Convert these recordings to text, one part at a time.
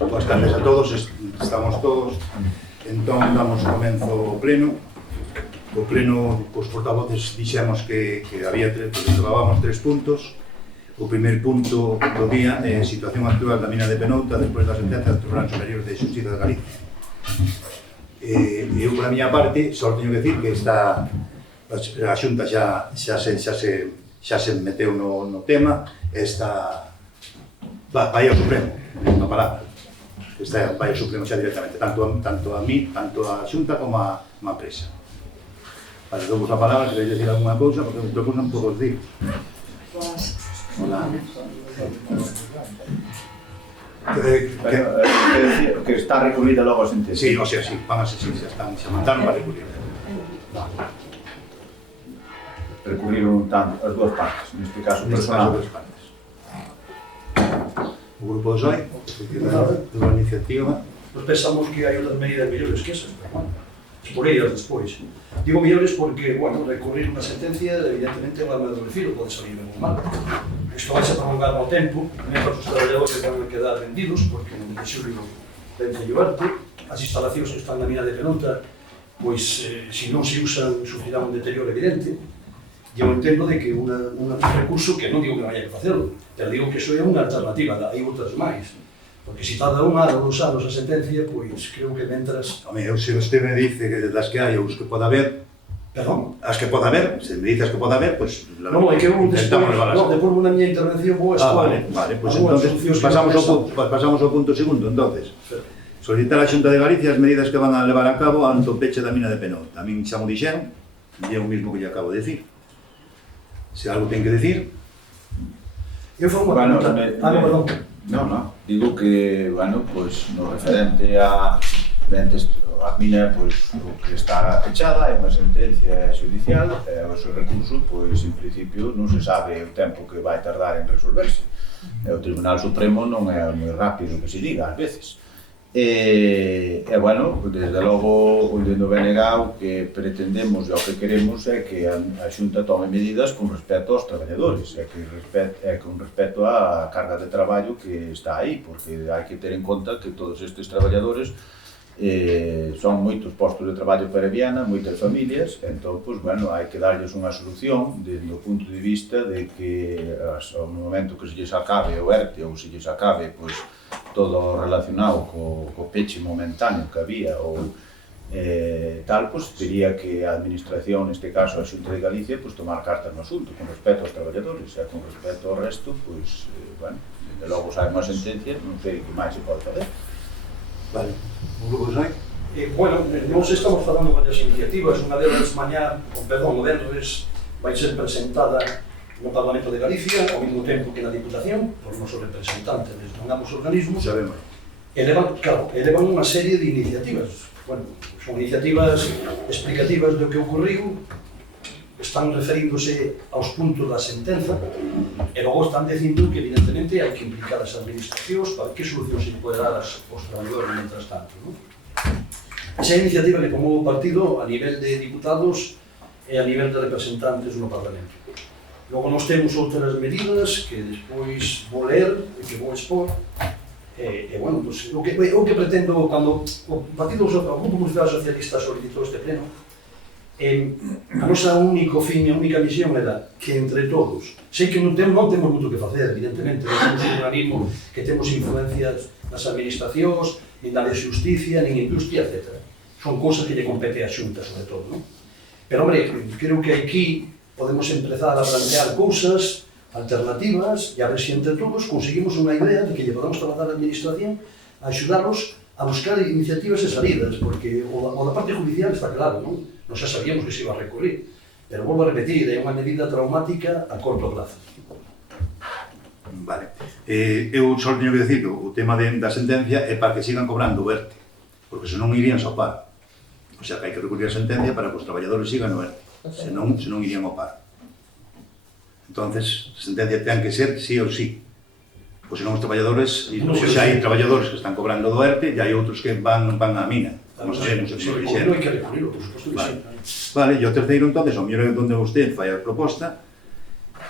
Boas tardes a todos, estamos todos. Entón, damos comenzo ao pleno. O pleno, os portavoces dixemos que levábamos 3 puntos. O primeiro punto do día é a situación actual da mina de Penouta despois da sentenza do Tribunal Superior de Xustiza de Galicia. Eu, pola miña parte, só teño que decir que a Xunta xa se meteu no tema, vai ao Supremo, na palabra. Vai ao Supremo xa directamente, tanto a mí, tanto a Xunta como a empresa. Vale, dou-vos a palabra, se queréis decir alguna cousa, porque outra cousa non podo decir. Hola. Que está recurrida logo a sentencia. Sí, o sea, sí, van a ser, sí, xa mandaron para recurrir. Recurriron tanto as dúas partes, neste caso personal. O grupo do SOE, da iniciativa. Nos pensamos que hai outras medidas mellores que esas, pero bueno, por ellas despois. Digo mellores porque, bueno, recurrir unha sentencia, evidentemente, é un arma de doble filo, pode salir moi mal. Isto vai se prolongar no tempo, mentras os traballadores van a quedar vendidos, porque no de xulio vence Llobarte, as instalacións que están na mina de Penouta, pois, se non se usan, sufrirá un deterioro evidente. E eu entendo de que un recurso, que non digo que non haya que facelo, pero digo que iso é unha alternativa, hai outras máis. Porque se tarda un ano ou 2 anos a sentencia, pois creo que mentras... Home, se vostede me dice que das que hai ou os que poda haber... Perdón? As que poda haber, se me dices que poda haber, pois... Non, é que eu despois, depois na miña intervención vou exponer. Vale, pois entonces pasamos ao punto segundo, entonces. Solicitar a Xunta de Galicia as medidas que van a levar a cabo ante o peche da mina de Penouta. A min xa mo dixeron, e é o mismo que lle acabo de decir. Se algo ten que decir... Eu foi unha pregunta... perdón. Non, digo que, bueno, pois, no referente a mina, pois, o que está fechada é unha sentencia judicial e o seu recurso, pois, en principio, non se sabe o tempo que vai tardar en resolverse. O Tribunal Supremo non é moi rápido que se diga, ás veces. E, bueno, desde logo, olhando ben negado, o que pretendemos e o que queremos é que a Xunta tome medidas con respecto aos traballadores e con respecto á carga de traballo que está aí, porque hai que ter en conta que todos estes traballadores son moitos postos de traballo para Viana, moitas familias, entón, pois, bueno, hai que darlles unha solución desde o punto de vista de que ao momento que se lles acabe o ERTE ou se lles acabe, pois, todo relacionado co peche momentáneo que había ou tal, pois tería que a administración, neste caso a Xunta de Galicia, pois tomar cartas no asunto con respecto aos traballadores e con respecto ao resto, pois, bueno, desde logo sai unha sentencia, non sei que máis se pode fazer. Vale, o grupo SOE? Bueno, nós estamos falando varias iniciativas, unha delas mañá, o venres, vai ser presentada no Parlamento de Galicia, ao mesmo tempo que na Diputación, por noso representante desde ambos organismos, elevan unha serie de iniciativas. Bueno, son iniciativas explicativas do que ocorriu, están referíndose aos puntos da sentenza, e logo están dicindo que, evidentemente, hai que implicar as administracións para que solución se pode dar aos traballadores mientras tanto. Esa iniciativa que tomou o partido a nivel de diputados e a nivel de representantes no Parlamento. Logo nós temos outras medidas que despois vou ler e que vou expor. Bueno, pues, o que pretendo, cando o Partido Grupo Municipal Socialista solicitou este pleno, a nosa único fin e única misión era que entre todos, sei que non temos moito que facer, evidentemente, non temos un organismo que temos influencias nas administracións, nin na de justicia, nin industria, etc. Son cousas que lle compete a Xunta, sobre todo, non? Pero, hombre, creo que aquí podemos empezar a plantear cousas alternativas e a ver se entre todos conseguimos unha idea de que lle podemos trasladar a administración a axudarlos a buscar iniciativas e salidas, porque o da parte judicial está claro, non? Non xa sabíamos que se iba a recurrir, pero volvo a repetir, é unha medida traumática a corto plazo. Vale. Eu só teño que decir que o tema da sentencia é para que sigan cobrando o ERTE, porque senón irían ao paro. O sea, que hai que recurrir a sentencia para que os traballadores sigan no ERTE. Senón irían ao paro. Entonces, a sentencia ten que ser sí ou sí. Pois senón os traballadores, xa hai traballadores que están cobrando do ERTE e hai outros que van á mina. Como sabemos, non hai que recurrirlo, por suposto que sí. Vale, e o terceiro, entonces, o mellor é onde vostede fai a proposta,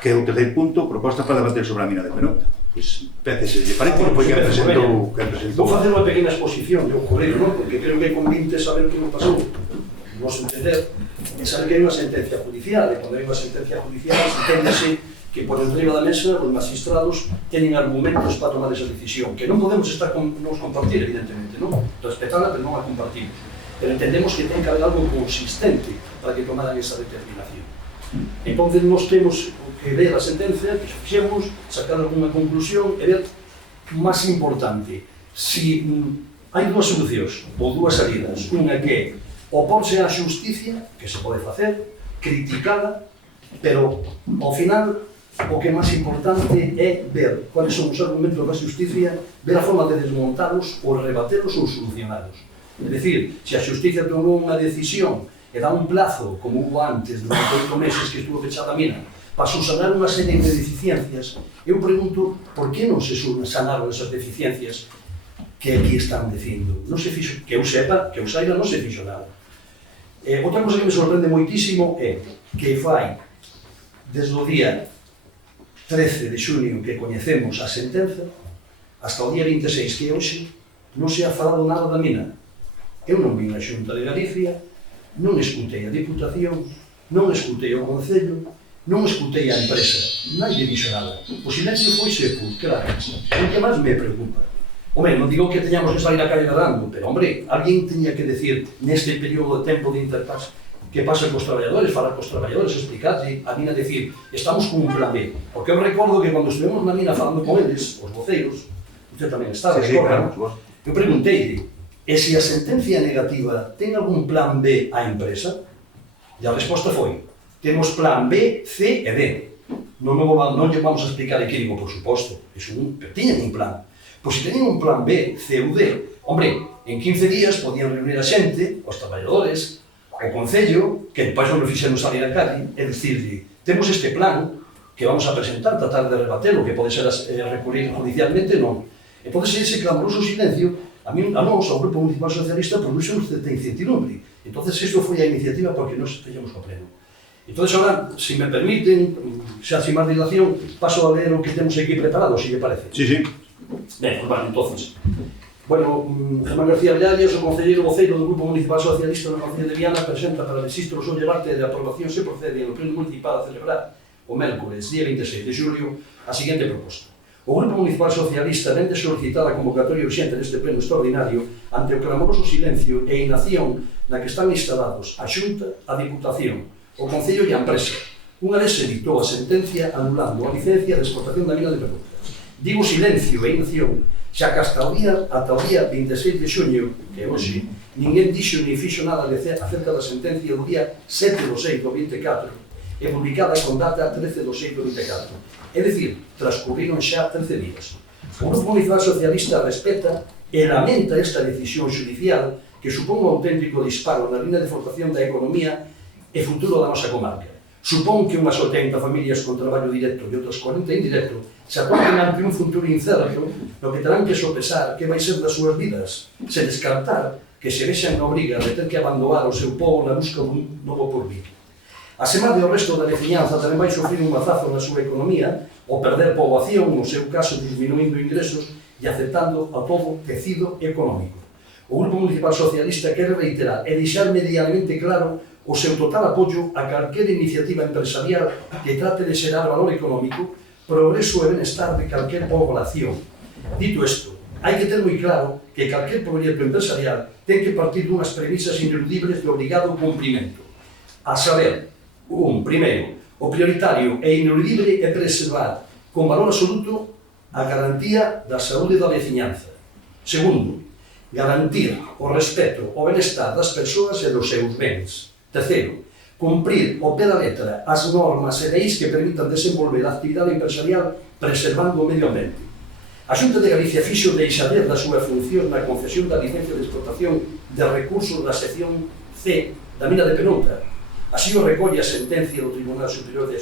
que é o terceiro punto, proposta para debater sobre a mina de Penouta. peces lle parece que foi quen presentou. Vou facer unha pequena exposición de ocorrido, non? Porque creo que convinte saber o que non pasou, nos entender, e saber que hai unha sentencia judicial, e cando hai unha sentencia judicial, enténdese que por enriba da mesa os magistrados teñen argumentos para tomar esa decisión, que non podemos estar nos compartir, evidentemente, non? Respetala, pero non a compartimos. Pero entendemos que ten que haber algo consistente para que tomaran esa determinación. Entón, nos temos que ver a sentencia, que fixemos, sacar alguna conclusión e ver, máis importante, si hai dúas solucións ou dúas salidas. Unha que oporse á xusticia, que se pode facer, criticada, pero ao final o que é máis importante é ver cuáles son os argumentos da xusticia, ver a forma de desmontalos ou rebatelos ou solucionalos. É dicir, se a xusticia tomou unha decisión e dá un plazo, como hubo antes, durante 8 meses que estuvo fechada a mina, para subsanar unha serie de deficiencias, eu pregunto por que non se subsanaron esas deficiencias que aquí están dicindo. Non se fixo, que eu sepa, que eu saiba, non se fixo nada. Outra cosa que me sorprende moitísimo é que fai, desde o día 13 de xunio que coñecemos a sentenza, hasta o día 26 que é hoxe, non se ha falado nada da mina. Eu non vim a Xunta de Galicia, non escutei a Diputación, non escutei o Concello, non escutei a empresa, nadie dixo nada. O silencio foi sepulcral, o que máis me preocupa. Hombre, non digo que teñamos que salir a calle gadando, pero, hombre, alguén teña que decir neste período de tempo de interpaz que pasa cos traballadores, falar cos traballadores, explicarse, a mina decir, estamos con un plan B. Porque eu recordo que cando estivemos na mina falando con eles, os voceiros, usted tamén estaba, eu pregunteille, e se a sentencia negativa ten algún plan B á empresa? E a resposta foi, temos plan B, C e D. Non lle vamos a explicar equívoco, por suposto, pero tiñen un plan. Pois se teñen un plan B, C ou D, hombre, en 15 días podían reunir a xente, os traballadores, o Concello, que depois non nos fixemos salir a calle, e dicirle, temos este plan que vamos a presentar, tratar de rebatelo, que pode ser recurrir judicialmente, non. E pode ser ese clamoroso silencio. A nós, ao Grupo Municipal Socialista, produxe certa incertidumbre. Entón, isto foi a iniciativa porque nos teñamos o pleno. Entón, ahora, se me permiten, xa sin máis dilación, paso a ler o que temos aquí preparado, se lle parece. Sí, sí. Ben, pues vale, entonces. Bueno, Germán García Villarias, o concelleiro voceiro do Grupo Municipal Socialista na Concellería de Viana, presenta para o registro o seu debate de aprobación se procede no Pleno Municipal a celebrar o mércoles, día 26 de xulio, a seguinte proposta. O Grupo Municipal Socialista vende solicitar a convocatoria urxente deste pleno extraordinario ante o clamoroso silencio e inacción na que están instalados a Xunta, a Diputación, o Concello e a empresa. Unha vez se dictou a sentencia anulando a licencia de exportación da mina de Perguntas. Digo silencio e inacción, xa que hasta o día 26 de xuño, que hoxe, ninguén dixo ni fixo nada acerca da sentencia do día 7 do 6 do 24 e publicada con data 13 do 6 do 24. É dicir, transcurriron xa 13 días. O Grupo Municipal Socialista respeta e lamenta esta decisión judicial que supón un auténtico disparo na línea de formación da economía e futuro da nosa comarca. Supón que unhas 80 familias con traballo directo e outras 40 indirecto se atopen ante un futuro incerto no que terán que sopesar que vai ser das súas vidas, se descartar que se vexan na obriga de ter que abandonar o seu povo na busca dun novo porvir. Asemade, o resto da veciñanza tamén vai sofrir un mazazo na súa economía ou perder poboación, no seu caso disminuindo ingresos e afectando a todo o tecido económico. O Grupo Municipal Socialista quere reiterar e deixar medianamente claro o seu total apoio a calquera iniciativa empresarial que trate de xerar valor económico, progreso e benestar de calquer población. Dito isto, hai que ter moi claro que calquer proxecto empresarial ten que partir dunhas premisas ineludibles de obrigado cumprimento. A saber, primeiro, o prioritario e ineludible é preservar con valor absoluto a garantía da saúde da veciñanza. Segundo, garantir o respeto ao benestar das persoas e dos seus bens. Terceiro, cumprir ao pé da letra as normas e leis que permitan desenvolver a actividade empresarial preservando o medio ambiente. A Xunta de Galicia fixo deixader da súa función na concesión da licencia de explotación de recursos da sección C da mina de Penouta. Así o recolle a sentencia do Tribunal Superior de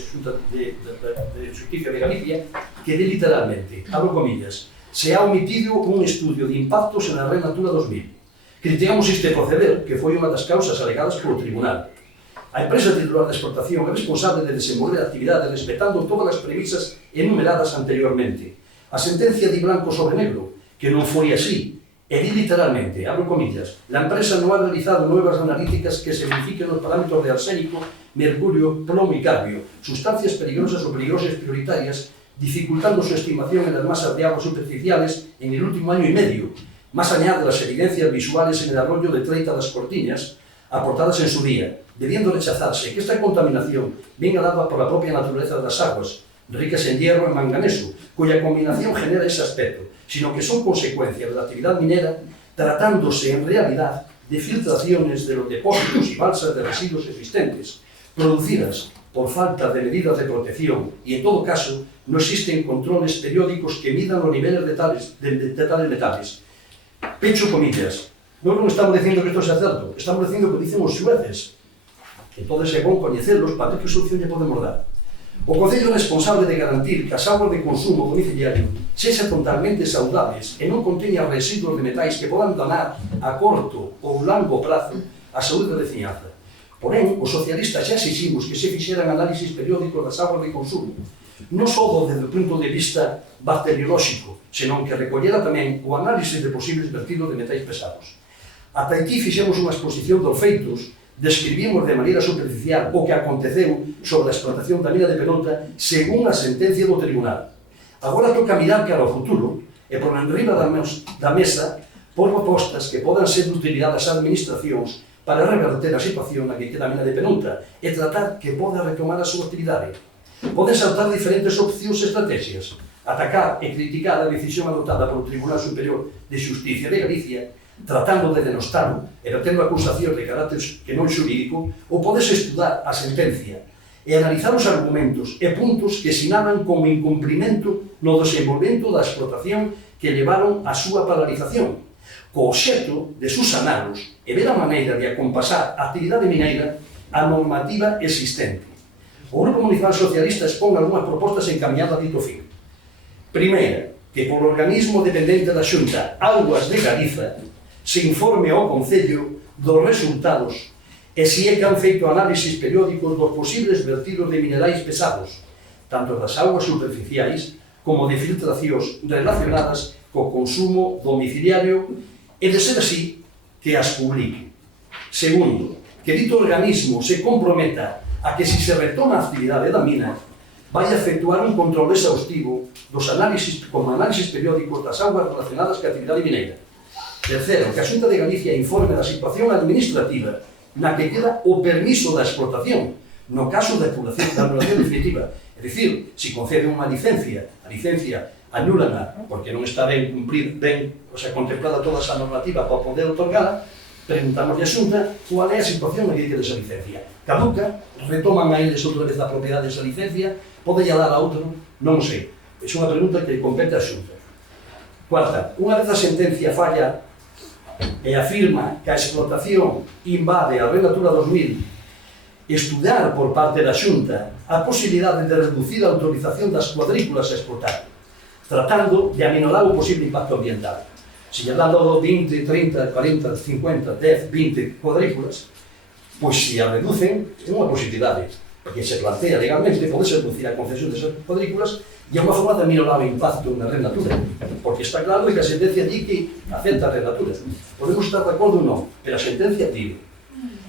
Justicia de Galicia que di literalmente, abro comillas, se ha omitido un estudio de impactos en a Red Natura 2000. Criticamos este proceder que foi unha das causas alegadas polo Tribunal. A empresa titular de exportación é responsable de desenvolver a actividade respetando todas as premisas enumeradas anteriormente. A sentencia di branco sobre negro, que non foi así, e di literalmente, abro comillas, la empresa no ha realizado nuevas analíticas que se verifiquen los parámetros de arsénico, mercurio, plomo y cadmio, sustancias peligrosas o peligrosas prioritarias, dificultando su estimación en las masas de agua superficiales en el último año y medio, más allá de las evidencias visuales en el arroyo de Treita das Cortiñas, aportadas en su día, debiendo rechazarse que esta contaminación venga dada por la propia naturaleza de las aguas, ricas en hierro y manganeso, cuya combinación genera ese aspecto, sino que son consecuencia de la actividad minera, tratándose en realidad de filtraciones de los depósitos y balsas de residuos existentes, producidas por falta de medidas de protección y, en todo caso, no existen controles periódicos que midan los niveles de tales metales. Pecho comillas. Non estamos dicindo que isto sea certo, estamos dicindo que dicen os xueces. Entonces é bon coñecerlos para ver que solución lle podemos dar. O Concello é responsable de garantir que as augas de consumo domiciliario sexan totalmente saudables e non conteña residuos de metais que podan danar a corto ou longo prazo a saúde da veciñanza. Porén, os socialistas xa exiximos que se fixeran análisis periódicos das augas de consumo, non só desde o punto de vista bacteriolóxico, senón que recollera tamén o análisis de posibles vertidos de metais pesados. Ata aquí fixemos unha exposición dos feitos, describimos de maneira superficial o que aconteceu sobre a explotación da mina de Penonta según a sentencia do tribunal. Agora toca mirar cara ao futuro e por enriba da mesa por propostas que podan ser de utilidade ás administracións para reverter a situación na que queda a mina de Penonta e tratar que poda retomar a súa actividade. Poden saltar diferentes opcións e estrategias, atacar e criticar a decisión adotada polo Tribunal Superior de Xusticia de Galicia, tratando de denostalo e vertendo acusacións de carácter que non xurídico, ou podes estudar a sentencia e analizar os argumentos e puntos que sinalan como incumprimento no desenvolvemento da explotación que levaron a súa paralización, co obxecto de susanalos e ver a maneira de acompasar a actividade mineira á normativa existente. O Grupo Municipal Socialista expón algunhas propostas encaminhadas a dito fin. Primeira, que polo organismo dependente da Xunta Augas de Galiza se informe ao Concello dos resultados e se é que han feito análisis periódicos dos posibles vertidos de minerais pesados, tanto das augas superficiais como de filtracións relacionadas co consumo domiciliario e, de ser así, que as publique. Segundo, que dito organismo se comprometa a que, se retoma a actividade da mina, vai a efectuar un control exhaustivo dos análisis periódicos das augas relacionadas ca actividade mineira. Tercero, que a Xunta de Galicia informe da situación administrativa na que queda o permiso da explotación, no caso da anulación definitiva. É dicir, se concede unha licencia, a licencia anúlana porque non está ben contemplada toda esa normativa para poder otorgala, preguntamos a Xunta cual é a situación na que queda esa licencia. Caduca, retoman a eles outra vez a propiedade desa licencia, pode ya dar a outro, non sei. É unha pregunta que compete a Xunta. Cuarta, unha vez a sentencia falla e afirma que a explotación invade a Red Natura 2000, estudar por parte da Xunta a posibilidade de reducir a autorización das cuadrículas a explotar, tratando de aminorar o posible impacto ambiental. Se lle dan dado 20, 30, 40, 50, 10, 20 cuadrículas, pois se a reducen, é unha posibilidade, porque se plantea legalmente, pode reducir a concesión desas cuadrículas e é unha forma de aminorar o impacto na Red Natura, porque está claro que a sentencia di que acepta a Red Natura. Podemos estar de acordo ou non, pero a sentencia di.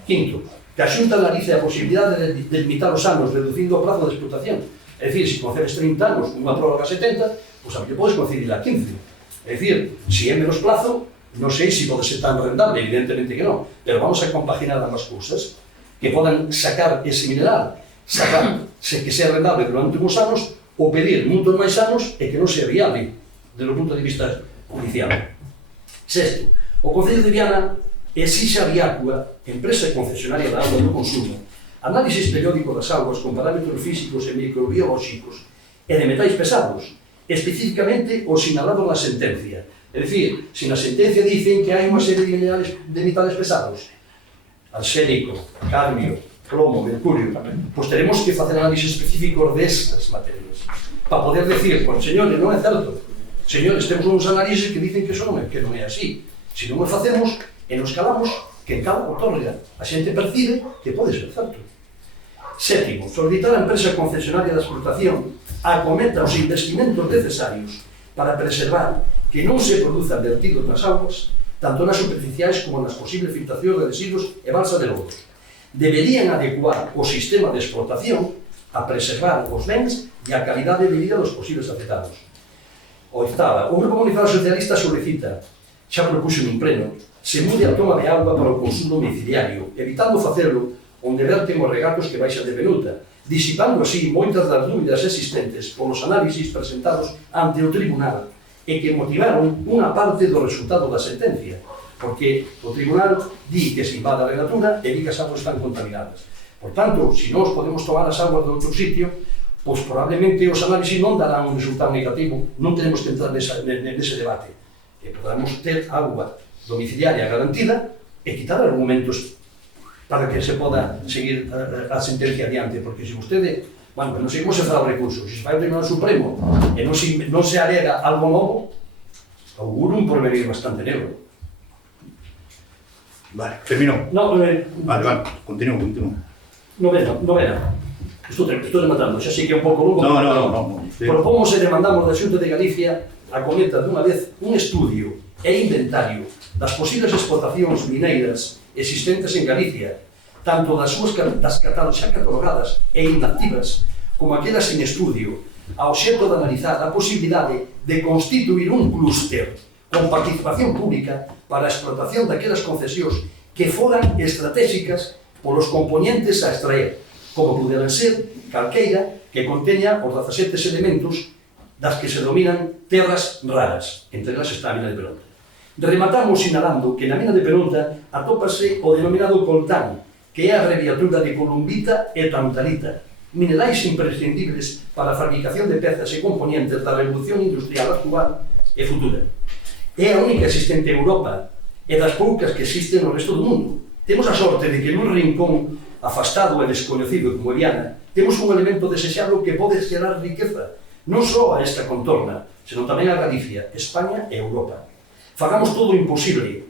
Quinto, que a Xunta analice a posibilidade de limitar os anos reducindo o prazo de explotación. É dicir, se concedes 30 anos unha prórroga 70, pois a que podes conceder a 15. É dicir, se é menos plazo, non sei se pode ser tan rentable, evidentemente que non, pero vamos a compaginar ambas cousas, que podan sacar ese mineral, que sea rentable durante uns anos, ou pedir moitos máis anos e que non sea viable, desde o punto de vista judicial. Sexto, o Concello de Viana exixe a Viacua, empresa concesionaria da auga do consumo, análisis periódico das augas con parámetros físicos e microbiolóxicos e de metais pesados, especificamente o sinalado na sentencia. É dicir, se na sentencia dicen que hai unha serie de metais pesados, arsénico, cadmio, plomo, mercurio, pois teremos que facer análisis específicos destas materias para poder decir, pois, señores, non é certo. Señores, temos uns análisis que dicen que iso non é así. Se non o facemos e nos calamos, que en cada otorga a xente percibe que pode ser certo. Sétimo, solicitar a empresa concesionaria da explotación acometa os investimentos necesarios para preservar que non se produzan vertidos nas augas, tanto nas superficiais como nas posibles filtracións de residuos e balsa de lodos. Deberían adecuar o sistema de exportación a preservar os bens e a calidade de vida dos posibles afectados. Oitava, o Grupo Municipal Socialista solicita, xa propuxo nun pleno, se mude a toma de auga para o consumo domiciliario, evitando facerlo onde verten os regatos que baixan de Penuta, disipando así moitas das dúbidas existentes polos análisis presentados ante o Tribunal e que motivaron unha parte do resultado da sentencia, porque o Tribunal di que se invada a regatura e di que as augas están contaminadas. Por tanto, se nós podemos tomar as augas de outro sitio, pois probablemente os análisis non darán un resultado negativo, non tenemos que entrar nese debate. E podamos ter auga domiciliaria garantida e quitar argumentos para que se poda seguir a sentencia adiante, porque se vostede, bueno, non sei como se fará o recurso, se vai ao Tribunal Supremo e non se alega algo novo, auguro un porvenir bastante negro. Vale, terminou. No, Vale, continúo. Novena. Estou rematando, xa sei que é un pouco longo. No. Propomos e demandamos da Xunta de Galicia a cometa dunha vez un estudio e inventario das posibles exportacións mineiras existentes en Galicia, tanto das xa catalogadas e inactivas, como aquelas en estudio, a obxecto de analizar a posibilidade de constituir un clúster con participación pública para a explotación daquelas concesións que foran estratégicas polos componentes a extraer, como puderan ser calqueira que conteña os 17 elementos das que se dominan terras raras, entre elas está a mina de Peronta. Rematamos sinalando que na mina de Peronta atópase o denominado coltán, que é a abreviatura de columbita e tantalita, minerais imprescindibles para a fabricación de pezas e componentes da revolución industrial actual e futura. É a única existente en Europa e das poucas que existen no resto do mundo. Temos a sorte de que nun rincón afastado e descoñecido como Viana, temos un elemento desexado que pode xerar riqueza, non só a esta contorna, senón tamén a Galicia, España e Europa. Fagamos todo o imposible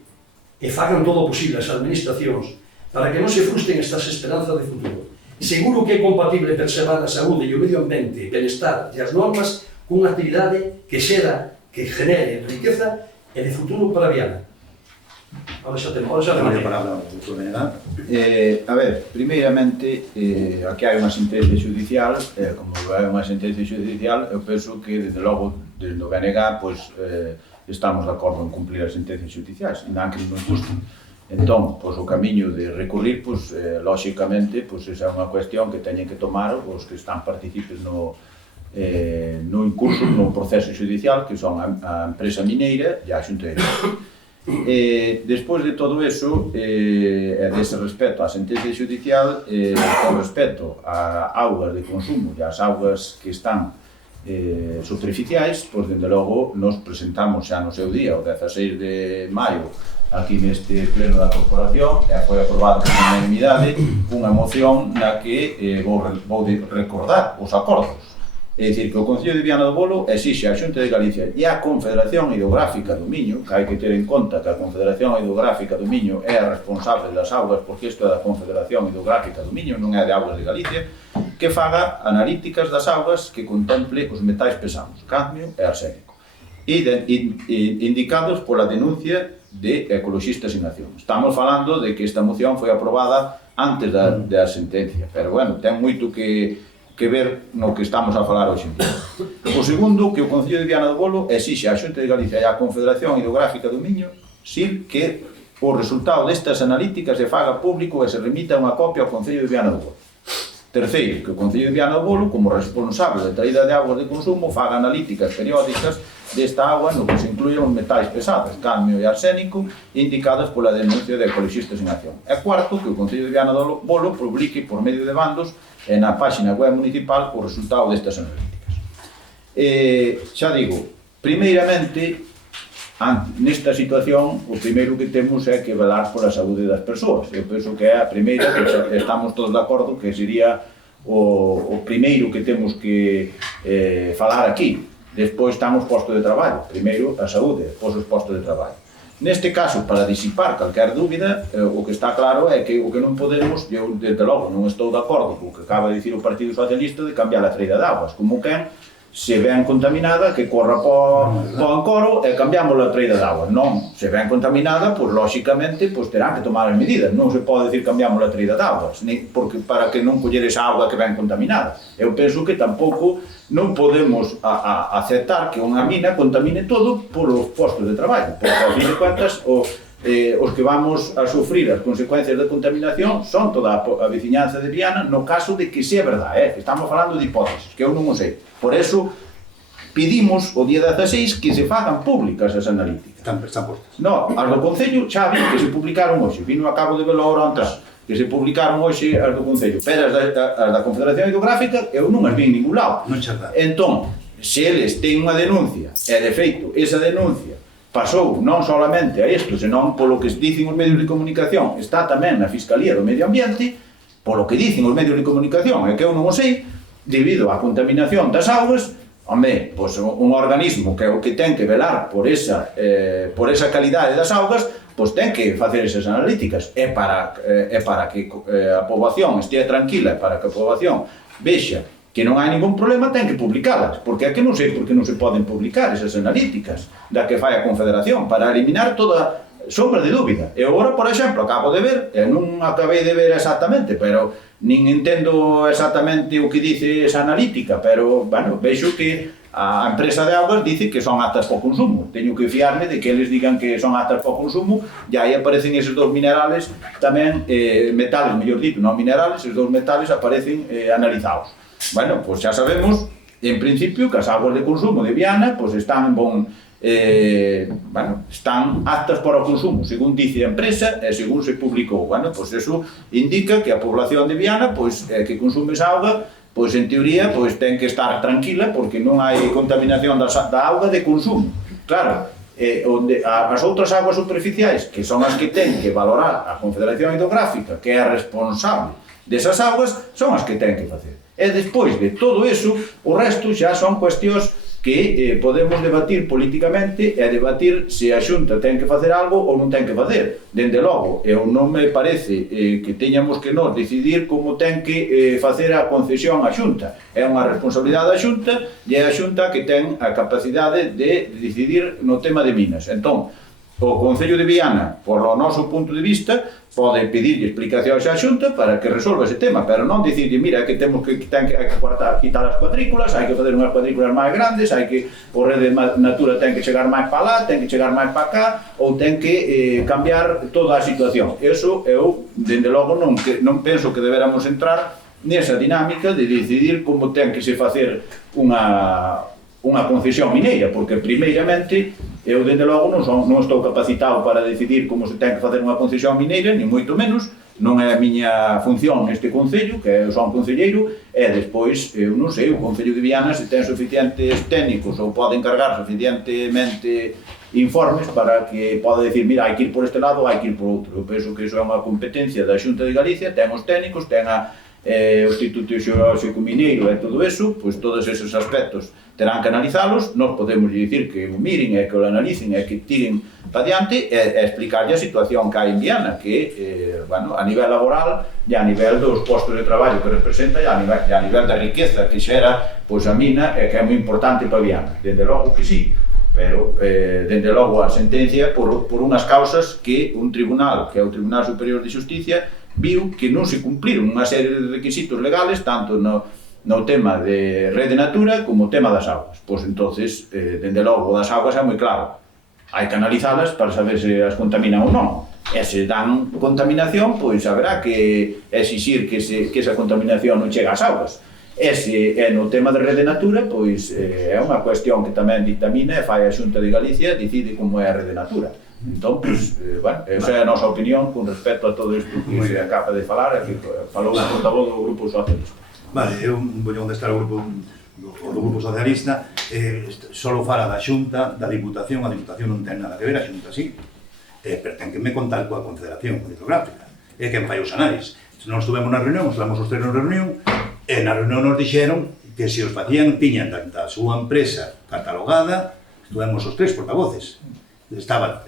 e fagan todo o posible as administracións para que non se frustren estas esperanzas de futuro. Seguro que é compatible preservar a saúde e o medio ambiente, benestar e as normas cunha actividade que genere riqueza e de futuro para Viana. Ahora xa rematei. A ver, primeiramente, aquí hai unha sentencia judicial, como hai unha sentencia judicial, eu penso que, desde logo, desde o BNG, pois, estamos de acordo en cumplir as sentencias judiciais, ainda que non gusten. Entón, pois, o camiño de recurrir, pois, lóxicamente, pois, esa é unha cuestión que teñen que tomar os que están participes no incurso no proceso judicial, que son a empresa mineira e a Xunta de Galicia. Despois de todo eso, dese respecto á sentencia judicial, con respecto a augas de consumo e as augas que están superficiais, pois, dende logo, nos presentamos xa no seu día, o 16 de maio, aquí neste pleno da Corporación, e foi aprobado por unanimidade unha moción na que vou recordar os acordos. É dicir, que o Concello de Viana do Bolo exixe á Xunta de Galicia e á Confederación Hidrográfica do Miño, que hai que ter en conta que a Confederación Hidrográfica do Miño é a responsable das augas, porque isto é da Confederación Hidrográfica do Miño, non é de Augas de Galicia, que faga analíticas das augas que contemple os metais pesados, cadmio e arsénico, indicados pola denuncia de Ecoloxistas en Acción. Estamos falando de que esta moción foi aprobada antes da sentencia, pero, bueno, ten moito que ver no que estamos a falar hoxe en día. O segundo, que o Concello de Viana do Bolo exixe á Xunta de Galicia e á Confederación Hidrográfica do Miño que o resultado destas analíticas se faga público e se remita unha copia ao Concello de Viana do Bolo. Terceiro, que o Concello de Viana do Bolo, como responsable da traída de augas de consumo, faga analíticas periódicas desta auga no que se incluyen os metais pesados, cadmio e arsénico, indicados pola denuncia de Ecoloxistas en Acción. E cuarto, que o Concello de Viana do Bolo publique por medio de bandos e na páxina web municipal o resultado destas analíticas. Xa digo, primeiramente, nesta situación, o primeiro que temos é que velar pola saúde das persoas. Eu penso que é a primeira, que estamos todos de acordo, que sería o primeiro que temos que falar aquí. Despois estamos postos de traballo. Primeiro a saúde, despois os postos de traballo. Neste caso, para disipar calquer dúbida, o que está claro é que o que non podemos, eu desde logo non estou de acordo co que acaba de dicir o Partido Socialista de cambiar a traída de augas, como quen se ven contaminada, que corra po encoro e cambiamos a traída de auga. Non, se ven contaminada, pois lóxicamente terán que tomar as medidas. Non se pode decir cambiamos a traída de augas, porque para que non coller esa auga que ven contaminada. Eu penso que tampouco non podemos aceptar que unha mina contamine todo polos postos de traballo, porque ao fin de cuentas os que vamos a sufrir as consecuencias da contaminación son toda a veciñanza de Viana, no caso de que sea verdade, que estamos falando de hipótesis, que eu non o sei. Por eso pedimos o día 16 que se fagan públicas as analíticas. Están postas. No, as do Concello xa vi que se publicaron hoxe, vino a cabo de velo ahora entrar, que se publicaron hoxe as do Concello, pero as da Confederación Hidrográfica eu non as vi en ningún lado. Non xa dá. Entón, se eles ten unha denuncia, e de feito, esa denuncia pasou non solamente a isto, senón polo que dicen os medios de comunicación, está tamén na Fiscalía do Medio Ambiente, polo que dicen os medios de comunicación, é que eu non o sei, debido á contaminación das augas, home, pois un organismo que é o que ten que velar por esa calidade das augas, pois ten que facer esas analíticas, é para que a poboación estea tranquila, para que a poboación vexa que non hai ningún problema, ten que publicalas, porque é que non sei por que non se poden publicar esas analíticas da que fai a Confederación, para eliminar toda sombra de dúbida. E agora, por exemplo, acabo de ver, e non acabei de ver exactamente, pero nin entendo exactamente o que dice esa analítica, pero, bueno, vexo que a empresa de augas dice que son aptas para o consumo. Teño que fiarme de que eles digan que son aptas para o consumo, e aí aparecen eses dos minerales tamén, metales, mellor dito, non minerales, eses dos metales aparecen analizados. Bueno, pois xa sabemos, en principio, que as augas de consumo de Viana están están aptas para o consumo, según dice a empresa e según se publicou. Bueno, pois eso indica que a población de Viana, que consume esa auga, en teoría, ten que estar tranquila porque non hai contaminación da auga de consumo. Claro, onde as outras augas superficiais, que son as que ten que valorar a Confederación Hidrográfica, que é a responsable desas augas, son as que ten que facer. E despois de todo iso, o resto xa son cuestións que podemos debatir políticamente e debatir se a Xunta ten que facer algo ou non ten que facer. Dende logo, eu non me parece que teñamos que nos decidir como ten que facer a concesión a Xunta. É unha responsabilidade da Xunta e é a Xunta que ten a capacidade de decidir no tema de minas. Entón, o Concello de Viana, por o noso punto de vista, pode pedirlle explicacións á Xunta para que resolva ese tema, pero non dicirlle, mira, que temos que quitar as cuadrículas, hai que fazer unhas cuadrículas máis grandes, hai que o Rede Natura ten que chegar máis para lá, ten que chegar máis para cá, ou ten que cambiar toda a situación. Eso eu, dende logo, non penso que deberamos entrar nesa dinámica de decidir como ten que se facer unha concesión mineira, porque primeiramente eu dende logo non estou capacitado para decidir como se ten que facer unha concesión mineira, ni moito menos, non é a miña función neste Concello, que eu son concelleiro, e despois, eu non sei, o Concello de Viana se ten suficientes técnicos ou pode encargar suficientemente informes para que poda decir, mira, hai que ir por este lado, hai que ir por outro. Eu penso que iso é unha competencia da Xunta de Galicia, ten os técnicos, ten o Instituto Xeolóxico Mineiro e todo eso, todos esos aspectos terán que analizalos, nós podemos dicir que o miren e que o analicen e que tiren para diante e explicarlle a situación que hai en Viana, que, a nivel laboral e a nivel dos postos de traballo que representa e a nivel da riqueza que xera a mina e que é moi importante para Viana. Dende logo que sí, pero dende logo a sentencia por unhas causas que un tribunal, que é o Tribunal Superior de Xusticia, viu que non se cumpliron unha serie de requisitos legales tanto no tema de Rede Natura como o tema das augas. Pois entonces, dende logo, das augas é moi claro. Hai que analizalas para saber se as contaminan ou non. E se dan contaminación, pois haberá que exixir que esa contaminación non chega ás augas. E se é no tema de Rede Natura, pois é unha cuestión que tamén dictamina e fai a Xunta de Galicia, decide como é a Rede Natura. Entón, esa é a nosa opinión con respecto a todo isto que se acaba de falar e que falou o portavoz do Grupo Socialista. Vale, eu vou contestar o do Grupo Socialista, só fala da Xunta, da Diputación, a Diputación non ten nada que ver, a Xunta sí, pero ten que me contar coa Confederación Hidrográfica, é quen fai os análisis. Nós estuvemos na reunión, estamos os tres na reunión, e na reunión nos dixeron que se os facían, tiñan da súa empresa catalogada, estuvemos os tres portavoces, estaba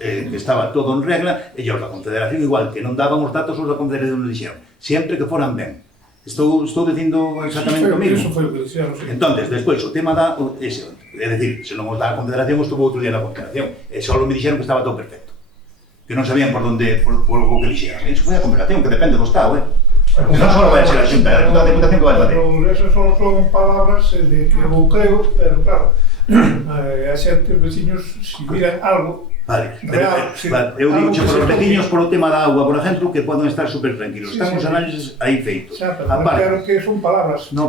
todo en regla, e os da Confederación igual, que non daban os datos os da Confederación nos dixeron, sempre que foran ben. Estou dicindo exactamente o mesmo. Eso foi o que dixeron, sí. Entonces, despois, o tema da... É dicir, se non os dá a Confederación, estuvo outro día na Confederación. E só me dixeron que estaba todo perfecto. Que non sabían por o que dixeran. Eso foi a Confederación, que depende do Estado, Non só vai ser a Xunta, é a Diputación que vai facer. Pero esas só son palabras de que eu creo, pero claro, a xente, os veciños, se miran algo, Vale, pero, eu digo che por os veciños por o tema da agua, por exemplo, que poden estar super tranquilos. Están os análisis aí feitos. pero claro que son palabras. No,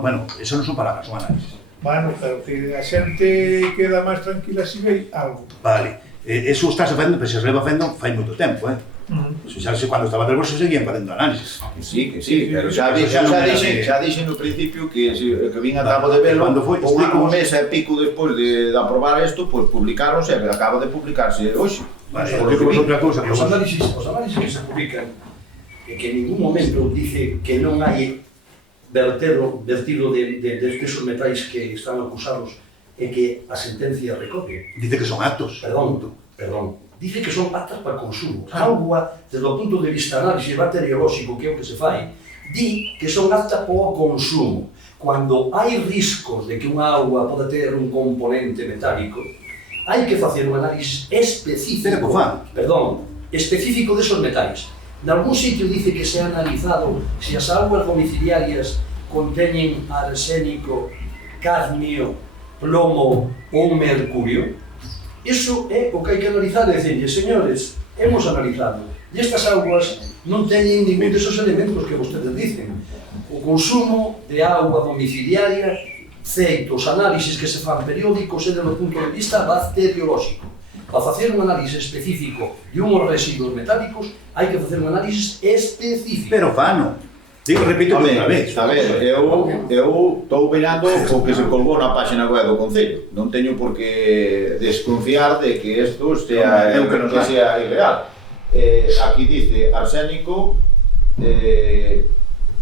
bueno, eso non son palabras, son análisis. Bueno, pero que a xente queda máis tranquila se ve algo. Vale, eso estás facendo, pero se leva facendo fai moito tempo, Xa sei, cando estaba nervoso seguían facendo análisis. Que sí, pero xa dixen no principio que vin a cabo de velo un mes e pico despois de aprobar isto, pois publicaronse, e acaba de publicarse hoxe. Vale, outra cousa que os análisis que se publican e que en ningún momento dice que non hai vertido destes metais que están acusados e que a sentencia recoge. Dice que son actos. Perdón. Dice que son aptas para consumo. A auga, desde o punto de vista análisis bacteriolóxico, que é o que se fai, di que son aptas para o consumo. Cando hai riscos de que unha auga poda ter un componente metálico, hai que facer un análisis específico desos metais. En algún sitio dice que se ha analizado se as augas domiciliarias conteñen arsénico, cadmio, plomo ou mercurio. Iso é o que hai que analizar e dicirlle, señores, hemos analizado e estas augas non teñen ningún desos elementos que vostedes dicen. O consumo de auga domiciliaria, feitos análisis que se fan periódicos e desde o punto de vista bacteriolóxico. Para facer un análisis específico de unhos residuos metálicos, hai que facer un análisis específico. Pero fano. Digo, repito outra vez. A ver, eu estou mirando o que se colgou na página web do Concello. Non teño por que desconfiar de que isto sea irreal. Aquí dice arsénico,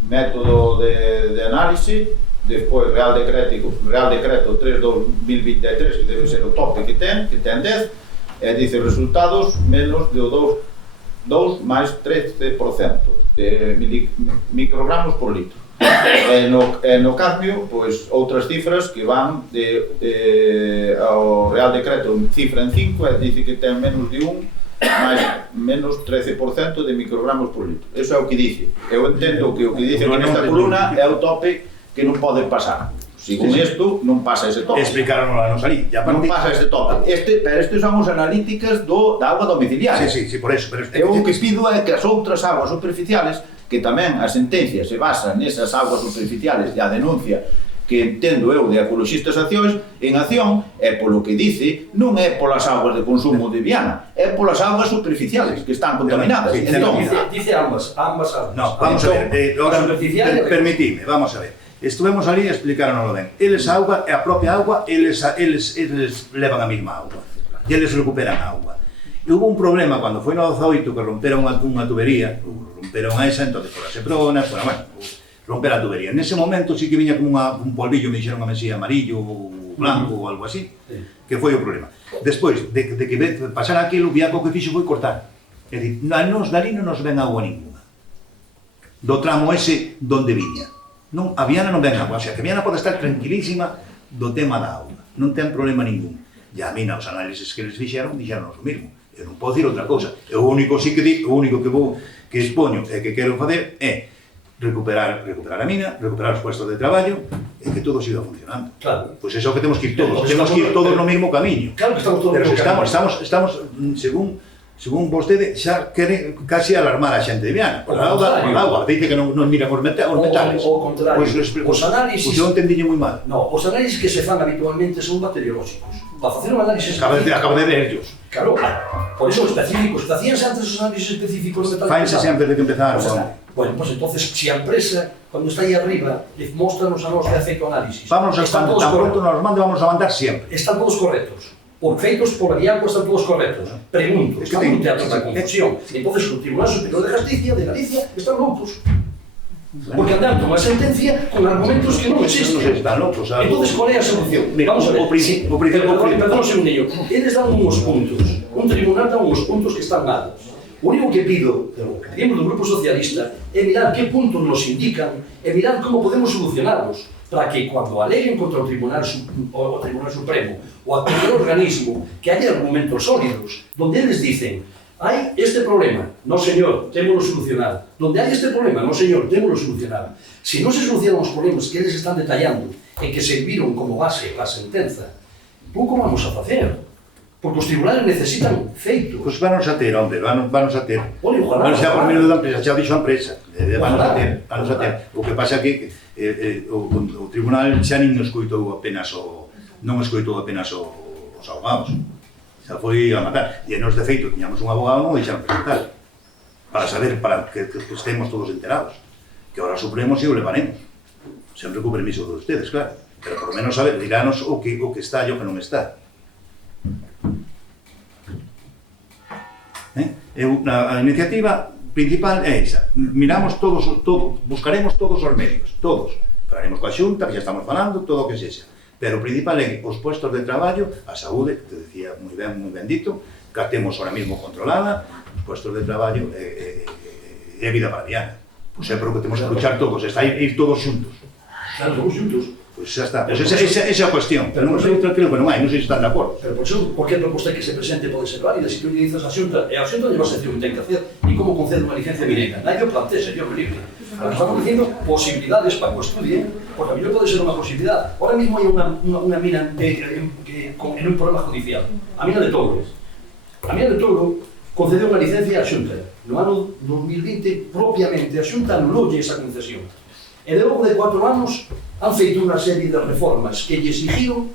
método de análise, despois Real Decreto 3/2023, que debe ser o tope que ten 10, e dice resultados menos de 2 máis 13% de microgramos por litro. No cadmio, pois, outras cifras que van ao Real Decreto cifra en 5 e dice que ten menos de 1 menos 13% de microgramos por litro. Eso é o que dice. Eu entendo que o que dice nesta columna é o tope que non pode pasar. Según isto, non pasa ese tope. Explicaron a nos ali. Non pasa ese tope. Pero estes son os analíticas da auga domiciliaria. Sí, por eso. Eu o que pido é que as outras augas superficiales, que tamén a sentencia se basa nesas augas superficiales e a denuncia que entendo eu de Ecoloxistas en Acción, é polo que dice, non é polas augas de consumo de Viana, é polas augas superficiales que están contaminadas. Dice ambas augas. No, vamos a ver, permitidme, vamos a ver. Estuvemos ali e explicaronlo ben. Eles a auga, a propia auga, eles levan a mesma auga. E eles recuperan a auga. E hubo un problema cando foi no 18 que romperon unha tubería, romperon a esa, entón por a Seprona, romper a tubería. Nese momento sí que viña como un polvillo, me dixeron a mesía amarillo ou blanco ou algo así, que foi o problema. Despois de que pasara aquilo, Viaco que fixo foi cortar. É dicir, a nos dali non nos ven agua ninguna. Do tramo ese donde viña. Non, a Viana non ven agua, o sea, que Viana pode estar tranquilísima do tema da auga, non ten problema ningún. E a mina, os análisis que les fixeron, dixeron o mesmo. Eu non podo dicir outra cousa. O único que expoño e que quero facer é recuperar a mina, recuperar os puestos de traballo e que todo siga funcionando. Claro. Pois é o que temos que ir todos. Temos que ir todos no mesmo camiño. Claro que estamos todos no mesmo camiño. Estamos, según vostede, xa quere casi alarmar a xente de Viana. Por a auga, dice que non miran os metales. O contrario. Os análisis... Pois eu entendiñe moi mal. No, os análisis que se fan habitualmente son bacteriolóxicos. Para facer un análisis específico... Acabo de lerlos. Claro, por eso específicos. Facíanse antes os análisis específicos de metales. Faense sempre de que empezaron. Bueno, pues entonces, si a empresa, cuando está aí arriba, mostranos a nos que ha feito análisis... Vámonos a tan pronto nos mande, vamos a mandar sempre. Están todos correctos. Por feitos por Viaco están todos correctos. Pregunto, están no teatro da confusión. Entonces, o Tribunal Superior de Justicia de Galicia están loucos. Porque andan con unha sentencia con argumentos que non existen. Están loucos. Entonces, qual é a solución? Vamos a ver. Perdón un segundinho. Eles dan uns puntos. Un tribunal dá uns puntos que están malos. O único que pido, o que pedimos do Grupo Socialista, é mirar que puntos nos indican e mirar como podemos solucionarlos, para que cuando aleguen contra o Tribunal Supremo ou a cualquier organismo que haya argumentos sólidos, donde eles dicen hai este problema, no señor, témolo solucionar. Donde hai este problema, no señor, témolo solucionar. Se non se solucionan os problemas que eles están detallando e que serviron como base a sentenza, pouco vamos a facer. Porque os tribunales necesitan feitos. Pois vanos a ter, hombre, vanos a ter. Olha, ojalá. Vanos a por medio da empresa, xa dixo a empresa. Vanos a ter. O que pasa é que o tribunal xa non escoitou apenas os abogados. Xa foi a matar. E nos, de feito, tiñamos un abogado, non o deixaron presentar. Para saber, para que estemos todos enterados. Que ahora o Supremo si o levaremos. Sempre con permiso de ustedes, claro. Pero por lo menos saber, diranos o que está e o que non está. A iniciativa principal é esa. Miramos buscaremos todos os medios, todos. Falaremos coa Xunta, que xa estamos falando, todo o que sexa. Pero o principal é os puestos de traballo, a saúde, que te decía moi ben dito, que a temos ahora mismo controlada, os puestos de traballo é vida para diana. Pois é por o que temos que luchar todos, está ir todos xuntos. Claro, todos xuntos. Pois xa está, pois esa é a cuestión. Pero non sei, creo que non hai, non sei se están de acordo. Pero por eso, cualquier proposta que se presente pode ser válida. Se tú le dices a Xunta, e a Xunta lleva a sección que ten que hacer, e como concede unha licencia directa. Nadie o plantea, señor Felipe. Estamos diciendo posibilidades para que o estudie, porque a mellor pode ser unha posibilidad. Ahora mismo hai unha mina en un problema judicial, a mina de Touro. A mina de Touro concedeu unha licencia a Xunta. No ano 2020, propiamente, a Xunta anuloulle esa concesión. E de logo de 4 anos han feito unha serie de reformas que lle exigiron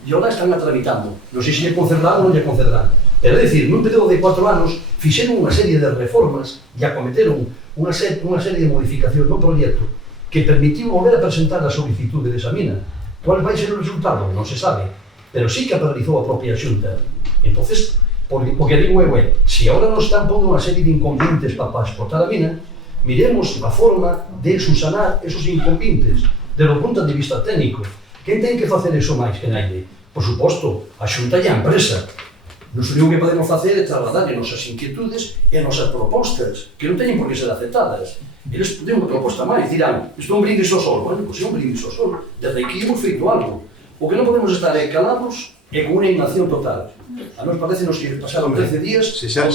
e ahora están a tramitando. Non sei se lle concederán ou non lle concederán. Pero é dicir, nun período de 4 anos fixeron unha serie de reformas e acometeron unha serie de modificacións no proxecto que permitiu volver a presentar a solicitude desa mina. Qual vai ser o resultado? Non se sabe. Pero sí que paralizou a propia Xunta. Entonces, o que digo é, se agora nos están pondo unha serie de inconvenientes para exportar a mina, miremos a forma de subsanar esos inconvenientes desde o punto de vista técnico. Quen ten que facer eso máis que naide? Por suposto, a Xunta e a empresa. Nos único que podemos facer é trasladar as nosas inquietudes e as nosas propostas, que non teñen por que ser aceptadas. Eles poden unha proposta máis, dirán, isto é un brindis ao sol. Bueno, pois é un brindis ao sol. Desde aquí hemos feito algo. O que non podemos estar é calados e con unha inacción total. A nos parece nos que pasaron 13 días... Se xa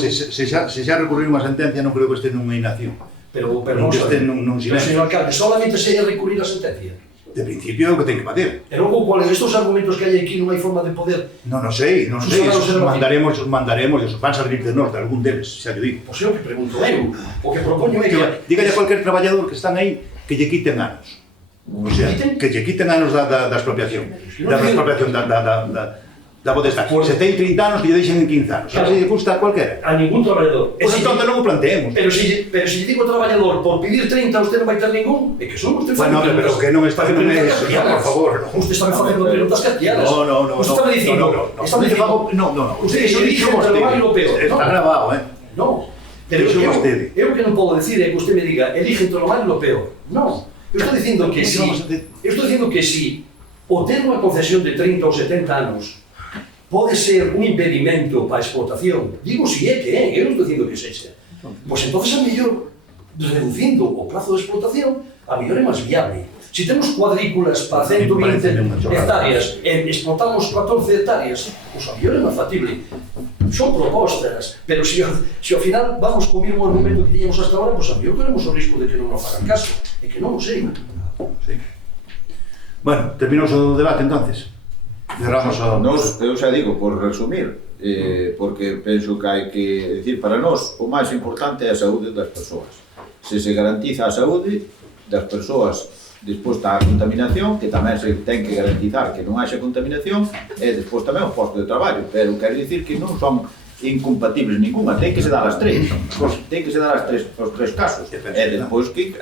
recurrir unha sentencia, non creo que este nunha inacción. Pero non este non silencio. Señor alcalde, solamente se ia recurrir a sentencia. De principio é o que ten que facer. E logo, cuáles estes argumentos que hai aquí non hai forma de poder... Non sei, mandaremos, van a venir de nós, de algún deles, xa te digo. Pois é o que pregunto eu, o que propoño é que... Dígale a cualquier traballador que están aí que lle quiten anos. O sea, que lle quiten anos da expropiación. Da expropiación da potestad. Se ten 30 anos, que lle deixen en 15 anos. Xa se lle gusta a cualquera. A ningún traballador. Ese tonto non o planteemos. Pero se lle digo ao traballador, por pedir 30 usted non vai ter ningún, é que son usted... Bueno, pero que non está facendo eso, por favor. Usted está facendo preguntas castiadas. No. Usted está dicindo... No. Usted elige entre lo malo e lo peor. Está grabado, No. Pero eu que non podo decir é que usted me diga, elige entre lo malo e lo peor. No. Eu estou dicindo que si o ter unha concesión de 30 ou 70 anos pode ser un impedimento para a explotación, digo si é que é, eu non estou dicindo que sexa. Pois entonces a mellor, reducindo o prazo de explotación, a mellor é máis viable. Se temos cuadrículas para 120 hectáreas e explotamos 14 hectáreas, pois a mellor é máis factible. Son propostas, pero se ao final vamos co mesmo argumento que tiñamos hasta ahora, pois a mellor queremos o risco de que non nos fagan caso, e que non o sei. Bueno, terminou o debate entonces. Cerramos eu xa digo, por resumir, porque penso que hai que decir, para nós o máis importante é a saúde das persoas. Se se garantiza a saúde das persoas disposta á contaminación, que tamén se ten que garantizar que non haxa contaminación, e despois tamén o posto de traballo, pero quero dicir que non son incompatibles ninguna, ten que se dar as tres, ten que se dar os tres casos, e despois que,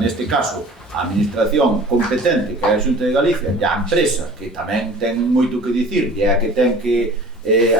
neste caso, a administración competente, que é a Xunta de Galicia, e a empresa, que tamén ten moito que dicir, e é a que ten que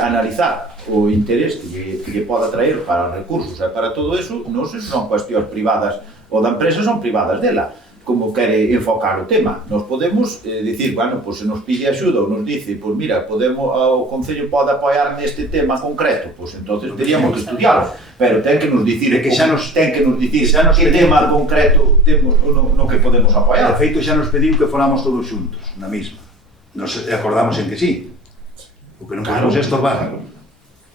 analizar o interés que lle poda traer para recursos e para todo eso, non son cuestións privadas, ou da empresa son privadas dela, como quere enfocar o tema. Nos podemos dicir, bueno, pois se nos pide axuda ou nos dice, pois mira, o Concello pode apoiar neste tema concreto, pois entonces teríamos que estudiarlo. pero ten que nos dicir que xa nos que tema concreto temos no que podemos De apoiar. feito, xa nos pediu que foramos todos xuntos, na mesma. Nos acordamos en que sí. O que non podemos é estorbar.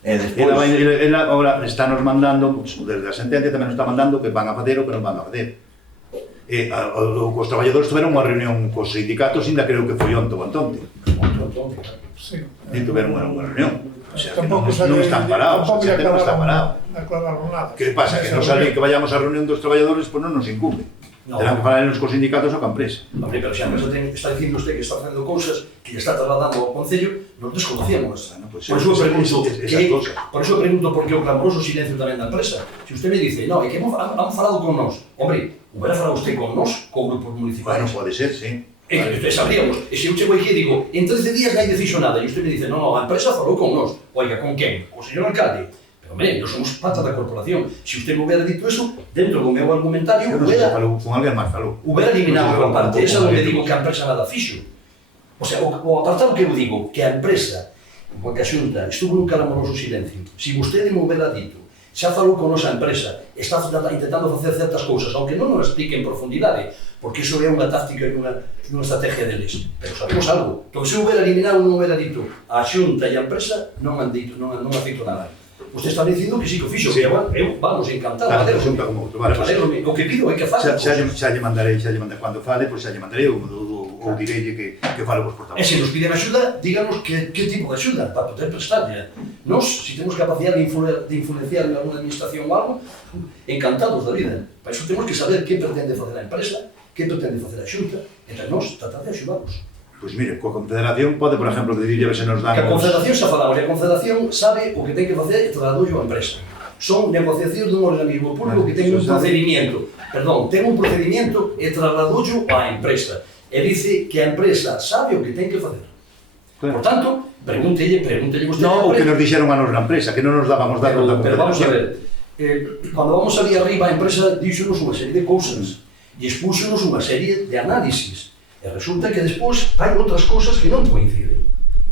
E despois, Ela agora está nos mandando, desde a sentencia tamén nos está mandando que van a facer o que non van a facer. Os traballadores tiveron unha reunión cos sindicatos, ainda creo que foi onte ou antonte. Sí. E tiveron unha reunión. O sea, que Tampouco non están parados, a xente non está parado. aclararon nada. Que pasa? Que non sabe que vayamos á reunión dos traballadores, pois non nos incumbe. No. Terán que falar cos sindicatos ou ca empresa. Hombre, pero se a empresa está dicindo usted que está facendo cousas que lle está trasladando ao Concello, nos desconocíamos. Bueno, pues por eso pregunto, esas cosas. por eso pregunto por que o clamoroso silencio tamén da empresa. Se usted me dice, no, é que han falado con nós. Hombre, hubiera falado usted con nós, con grupos municipais. Bueno, pode ser, sí. E que sabríamos. E se eu chego aquí e digo, en 13 días non hai deciso nada, e usted me dice, no, a empresa falou con nós. Oiga, con quen? O señor alcalde. Pero, hombre, non somos pata da corporación. Se usted me hubiera dito eso, dentro do meu argumentario, Eu non sei se falou, con alguén máis falou. hubiera eliminado Non sei a parte. se Esa falou non me con digo que a empresa nada fixo. O sea, o apartado que eu digo, que a empresa, porque a xunta, estuvo nun calamoroso silencio. Se vostede me hubiera dito, xa falou con nosa empresa, está intentando facer certas cousas, aunque non nos explique en profundidade, porque iso é unha táctica e unha estrategia deles. Pero sabemos algo. Entón, se hubiera eliminado, non hubiera dito, a xunta e a empresa non han dito, non han feito nada. Usted está dicindo que sí que o fixo, Sí. que eu, vamos, encantado, Tanto alegro. xunta como outro. Vale, pues, O que pido é que faga xa cousas. lle mandarei, cando fale, pois xa lle mandarei ou direille que fale cos E portavoces. se nos piden axuda, díganos que tipo de axuda para poder prestarlle. Nos, se temos capacidade de influenciar en alguna administración ou algo, encantados da vida. Para iso temos que saber que pretende facer a empresa, que pretende facer a xunta, e para nós tratar de axudarnos. Pois mire, coa Confederación pode, por exemplo, decirlle a ver se nos dan... Que a Confederación xa falamos, e a Confederación sabe o que ten que facer e trasladoulle a empresa. Son negociacións dun organismo público que ten un procedimiento, ten un procedimiento e trasladoulle á empresa. E dice que a empresa sabe o que ten que facer. Por tanto, pregúntelle vostede... No, o que nos dixeron a nos na empresa, que non nos dábamos datos da Pero vamos a Confederación. ver, cando vamos ali arriba, a empresa díxonos unha serie de cousas e expúxonos unha serie de análisis. E resulta que despois hai outras cousas que non coinciden.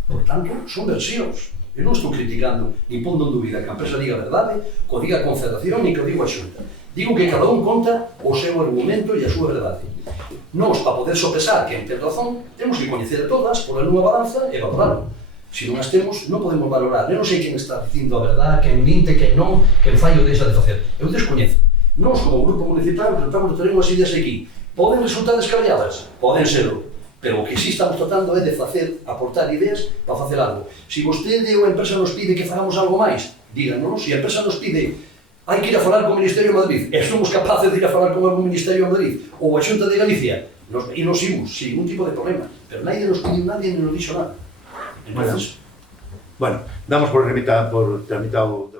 Por tanto, son versións. Eu non estou criticando, ni pondo en dúbida que a empresa diga a verdade, que o diga a Confederación, ni que o diga a Xunta. Digo que cada un conta o seu argumento e a súa verdade. Nós, para poder sopesar quen ten razón, temos que coñecer a todas, polas nunha balanza e valorarlo. Se non as temos, non podemos valorar. Eu non sei quen está dicindo a verdade, quen minte, quen non, quen fai ou deixa de facer. Eu descoñezo. Nós, como grupo municipal, tratamos de ter unhas ideas aquí. Poden resultar descabelladas? Poden serlo. Pero o que sí estamos tratando é de facer, aportar ideas para facer algo. Se vostede ou a empresa nos pide que fagamos algo máis, díganos. Se a empresa nos pide hai que ir a falar con o Ministerio de Madrid e somos capaces de ir a falar con o Ministerio de Madrid ou a Xunta de Galicia, e nos imos sin ningún tipo de problema. Pero nadie nos pide, nadie nos dixo nada. Entonces, Bueno, damos por tramitado